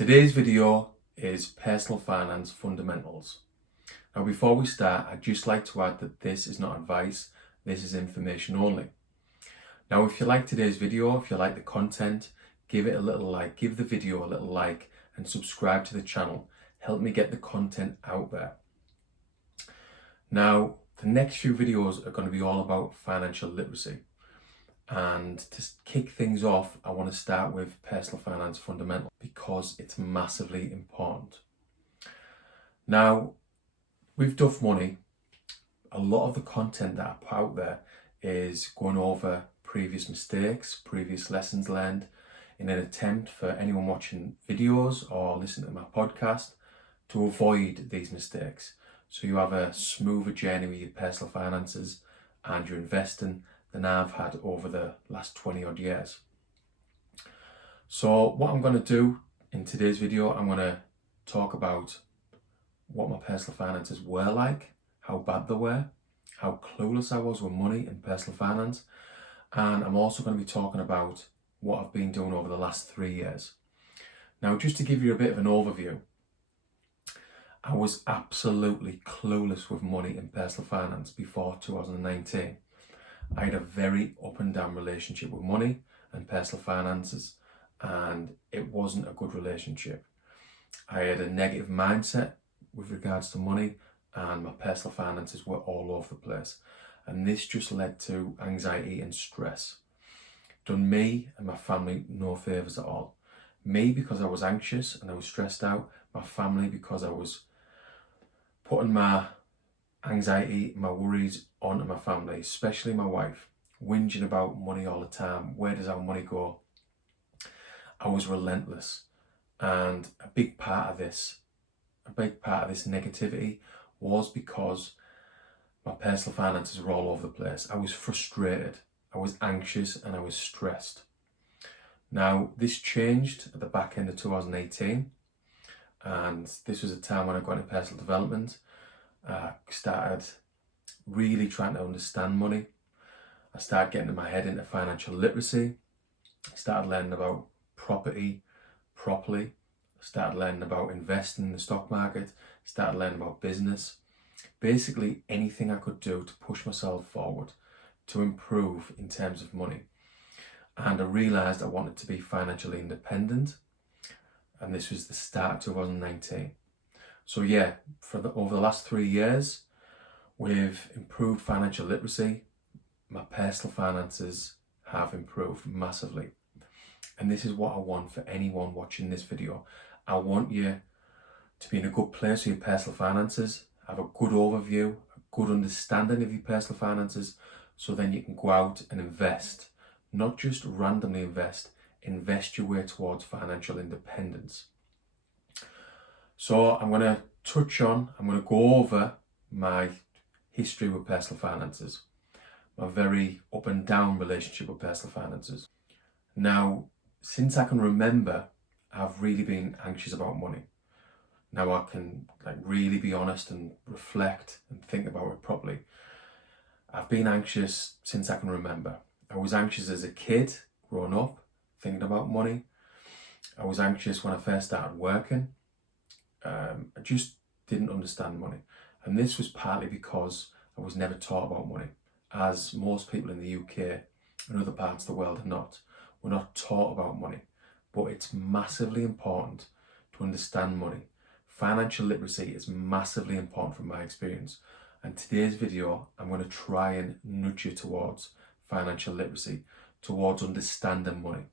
Today's video is personal finance fundamentals. Now before we start, I'd just like to add that this is not advice, this is information only. Now if you like today's video, if you like the content, give it a little like, give the video a little like and subscribe to the channel. Help me get the content out there. Now the next few videos are going to be all about financial literacy. And to kick things off, I want to start with personal finance fundamentals because it's massively important. Now, with Duff Money, a lot of the content that I put out there is going over previous mistakes, previous lessons learned in an attempt for anyone watching videos or listening to my podcast to avoid these mistakes. So you have a smoother journey with your personal finances and your investing than I've had over the last 20 odd years. So what I'm going to do in today's video, I'm going to talk about what my personal finances were like, how bad they were, how clueless I was with money and personal finance, and I'm also going to be talking about what I've been doing over the last 3 years. Now, just to give you a bit of an overview, I was absolutely clueless with money and personal finance before 2019. I had a very up and down relationship with money and personal finances, and it wasn't a good relationship. I had a negative mindset with regards to money, and my personal finances were all over the place. And this just led to anxiety and stress. Done me and my family no favours at all. Me because I was anxious and I was stressed out. My family because I was putting my anxiety, my worries onto my family, especially my wife, whinging about money all the time. Where does our money go? I was relentless, and a big part of this negativity was because my personal finances were all over the place. I was frustrated, I was anxious, and I was stressed. Now, this changed at the back end of 2018, and this was a time when I got into personal development. Started really trying to understand money. I started getting my head into financial literacy. Started learning about property properly. Started learning about investing in the stock market. Started learning about business. Basically anything I could do to push myself forward, to improve in terms of money. And I realised I wanted to be financially independent. And this was the start of 2019. So yeah, over the last 3 years, with improved financial literacy, my personal finances have improved massively. And this is what I want for anyone watching this video. I want you to be in a good place with your personal finances, have a good overview, a good understanding of your personal finances, so then you can go out and invest. Not just randomly invest your way towards financial independence. So I'm going to go over my history with personal finances, my very up and down relationship with personal finances. Now, since I can remember, I've really been anxious about money. Now I can really be honest and reflect and think about it properly. I've been anxious since I can remember. I was anxious as a kid, growing up, thinking about money. I was anxious when I first started working. I just didn't understand money, and this was partly because I was never taught about money, as most people in the UK and other parts of the world are not. We're not taught about money, but it's massively important to understand money. Financial literacy is massively important from my experience, and today's video I'm going to try and nudge you towards financial literacy, towards understanding money.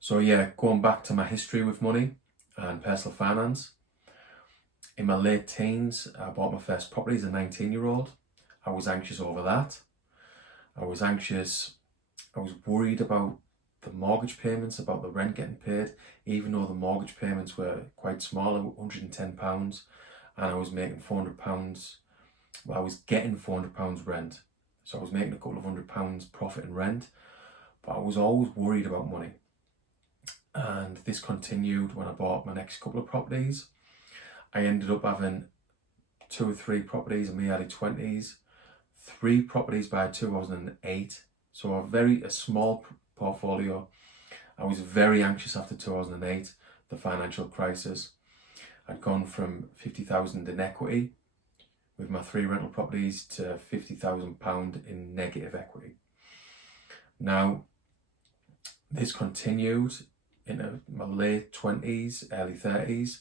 So yeah, going back to my history with money and personal finance. In my late teens, I bought my first property as a 19-year-old. I was anxious over that. I was worried about the mortgage payments, about the rent getting paid, even though the mortgage payments were quite small, £110, and I was making £400. Well, I was getting £400 rent. So I was making a couple of £100 profit in rent, but I was always worried about money. And this continued when I bought my next couple of properties. I ended up having 2 or 3 properties in my early 20s, 3 properties by 2008. So a small portfolio. I was very anxious after 2008. the financial crisis. I'd gone from 50,000 in equity with my 3 rental properties to £50,000 in negative equity. Now, this continued into my late 20s, early 30s,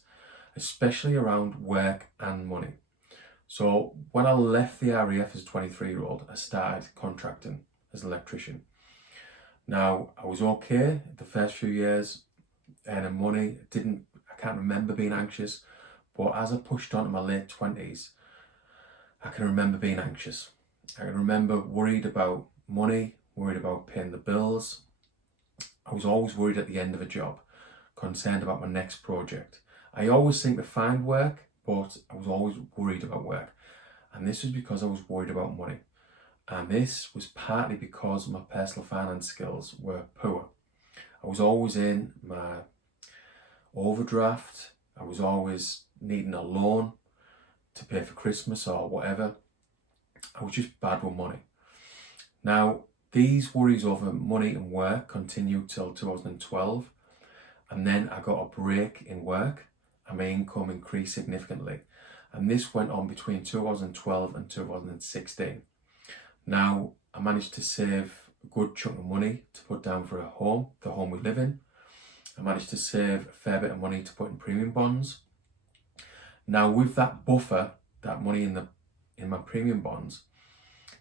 especially around work and money. So when I left the RAF as a 23-year-old, I started contracting as an electrician. Now, I was okay the first few years, earning money. I can't remember being anxious, but as I pushed on to my late 20s, I can remember being anxious. I can remember worried about money, worried about paying the bills. I was always worried at the end of a job, concerned about my next project. I always seemed to find work, but I was always worried about work. And this was because I was worried about money. And this was partly because my personal finance skills were poor. I was always in my overdraft. I was always needing a loan to pay for Christmas or whatever. I was just bad with money. Now, these worries over money and work continued till 2012. And then I got a break in work and my income increased significantly. And this went on between 2012 and 2016. Now, I managed to save a good chunk of money to put down for a home, the home we live in. I managed to save a fair bit of money to put in premium bonds. Now, with that buffer, that money in my premium bonds,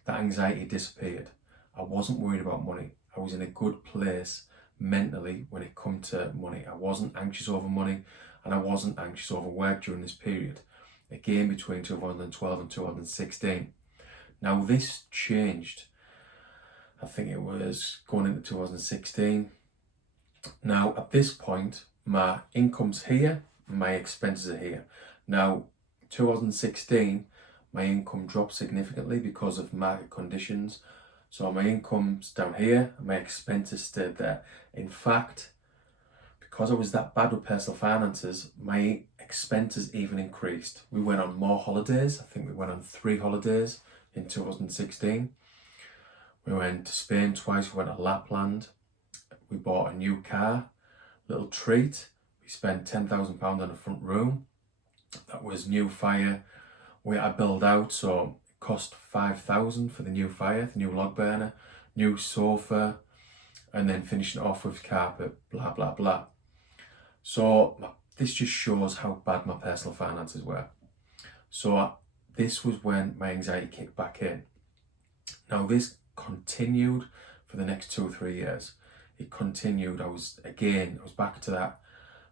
that anxiety disappeared. I wasn't worried about money. I was in a good place mentally when it come to money. I wasn't anxious over money and I wasn't anxious over work during this period. Again, between 2012 and 2016. Now, this changed. I think it was going into 2016. Now, at this point, my income's here, my expenses are here. Now, 2016, my income dropped significantly because of market conditions. So my income's down here and my expenses stayed there. In fact, because I was that bad with personal finances, my expenses even increased. We went on more holidays. I think we went on 3 holidays in 2016. We went to Spain twice, we went to Lapland. We bought a new car, little treat. We spent £10,000 on a front room. That was new fire. We had to build out, so it cost £5,000 for the new fire, the new log burner, new sofa, and then finishing it off with carpet, blah, blah, blah. So this just shows how bad my personal finances were. So this was when my anxiety kicked back in. Now, this continued for the next 2 or 3 years. It continued. I was back to that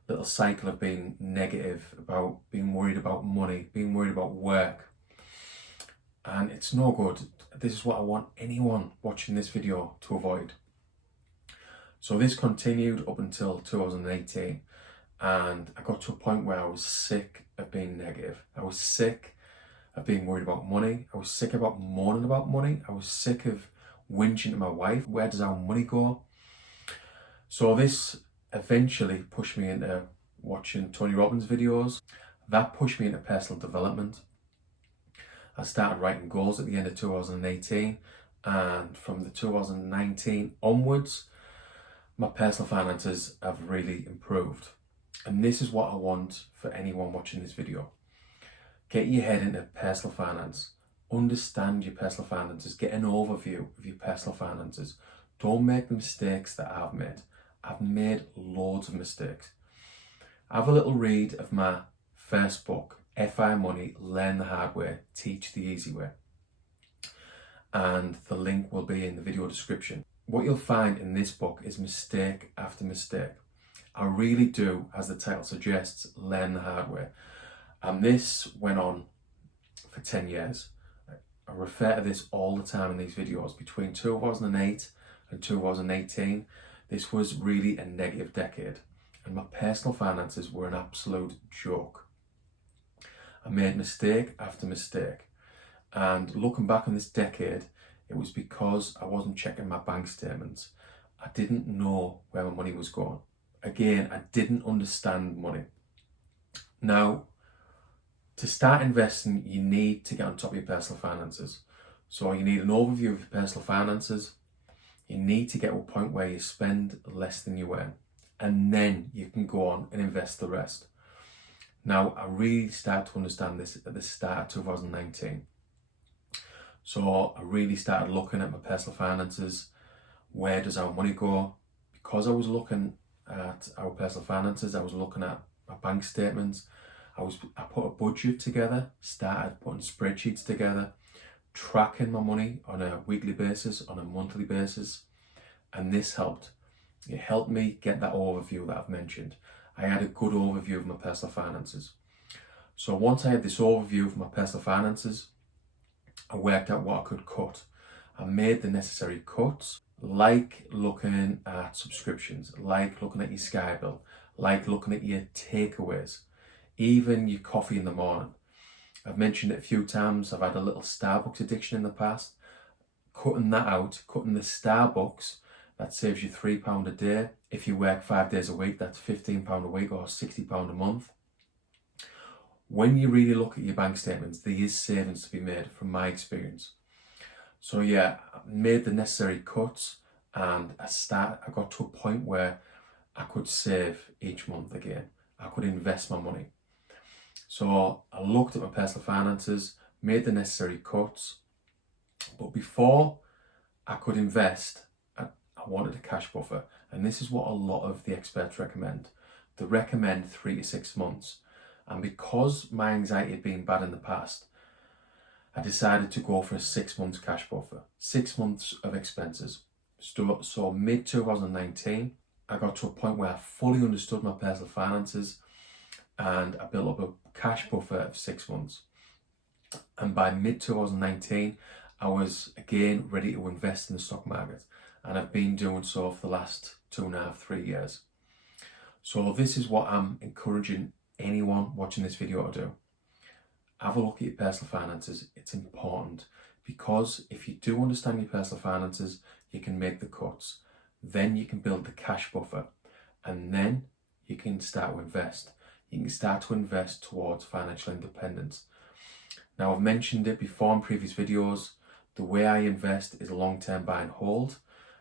little cycle of being negative, about being worried about money, being worried about work. And it's no good. This is what I want anyone watching this video to avoid. So this continued up until 2018. And I got to a point where I was sick of being negative. I was sick of being worried about money. I was sick about moaning about money. I was sick of whinging to my wife, where does our money go? So this eventually pushed me into watching Tony Robbins videos. That pushed me into personal development. I started writing goals at the end of 2018, and from the 2019 onwards, my personal finances have really improved. And this is what I want for anyone watching this video. Get your head into personal finance. Understand your personal finances. Get an overview of your personal finances. Don't make the mistakes that I've made. I've made loads of mistakes. Have a little read of my first book, FI Money, Learn the Hard Way, Teach the Easy Way. And the link will be in the video description. What you'll find in this book is mistake after mistake. I really do, as the title suggests, learn the hard way. And this went on for 10 years. I refer to this all the time in these videos. Between 2008 and 2018, this was really a negative decade. And my personal finances were an absolute joke. I made mistake after mistake. And looking back on this decade, it was because I wasn't checking my bank statements. I didn't know where my money was going. Again, I didn't understand money. Now, to start investing, you need to get on top of your personal finances. So you need an overview of your personal finances. You need to get to a point where you spend less than you earn. and then you can go on and invest the rest. Now, I really started to understand this at the start of 2019. So I really started looking at my personal finances. Where does our money go? Because I was looking at our personal finances, I was looking at my bank statements. I put a budget together, started putting spreadsheets together, tracking my money on a weekly basis, on a monthly basis, and this helped. It helped me get that overview that I've mentioned. I had a good overview of my personal finances. So once I had this overview of my personal finances, I worked out what I could cut. I made the necessary cuts, like looking at subscriptions, like looking at your Sky bill, like looking at your takeaways, even your coffee in the morning. I've mentioned it a few times, I've had a little Starbucks addiction in the past. Cutting that out, cutting the Starbucks, that saves you £3 a day. If you work 5 days a week, that's £15 a week or £60 a month. When you really look at your bank statements, there is savings to be made from my experience. So yeah, I made the necessary cuts and I got to a point where I could save each month again. I could invest my money. So I looked at my personal finances, made the necessary cuts, but before I could invest, I wanted a cash buffer. And this is what a lot of the experts recommend. They recommend 3 to 6 months. And because my anxiety had been bad in the past, I decided to go for a 6 months cash buffer, 6 months of expenses. So mid-2019, I got to a point where I fully understood my personal finances and I built up a cash buffer of 6 months. And by mid-2019, I was again ready to invest in the stock market. And I've been doing so for the last 2.5, 3 years. So this is what I'm encouraging anyone watching this video to do. Have a look at your personal finances. It's important because if you do understand your personal finances, you can make the cuts. Then you can build the cash buffer and then you can start to invest. You can start to invest towards financial independence. Now, I've mentioned it before in previous videos. The way I invest is a long-term buy and hold,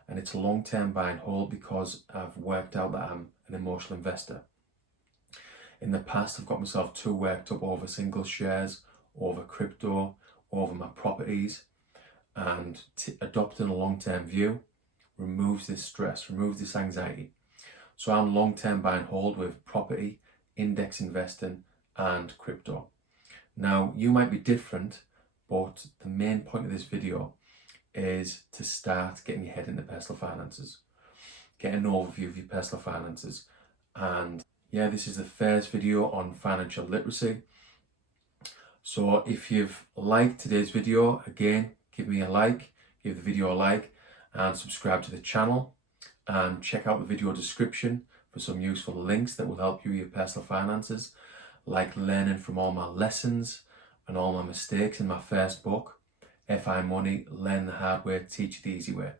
and it's a long-term buy and hold because I've worked out that I'm an emotional investor. In the past, I've got myself too worked up over single shares, over crypto, over my properties, and adopting a long-term view removes this stress, removes this anxiety. So I'm long-term buy and hold with property, index investing, and crypto. Now, you might be different, but the main point of this video is to start getting your head into personal finances, get an overview of your personal finances. And yeah, this is the first video on financial literacy. So if you've liked today's video, again, give me a like, give the video a like, and subscribe to the channel, and check out the video description for some useful links that will help you with your personal finances, like learning from all my lessons and all my mistakes in my first book, FI Money, Learn the Hard Way, Teach it the Easy Way.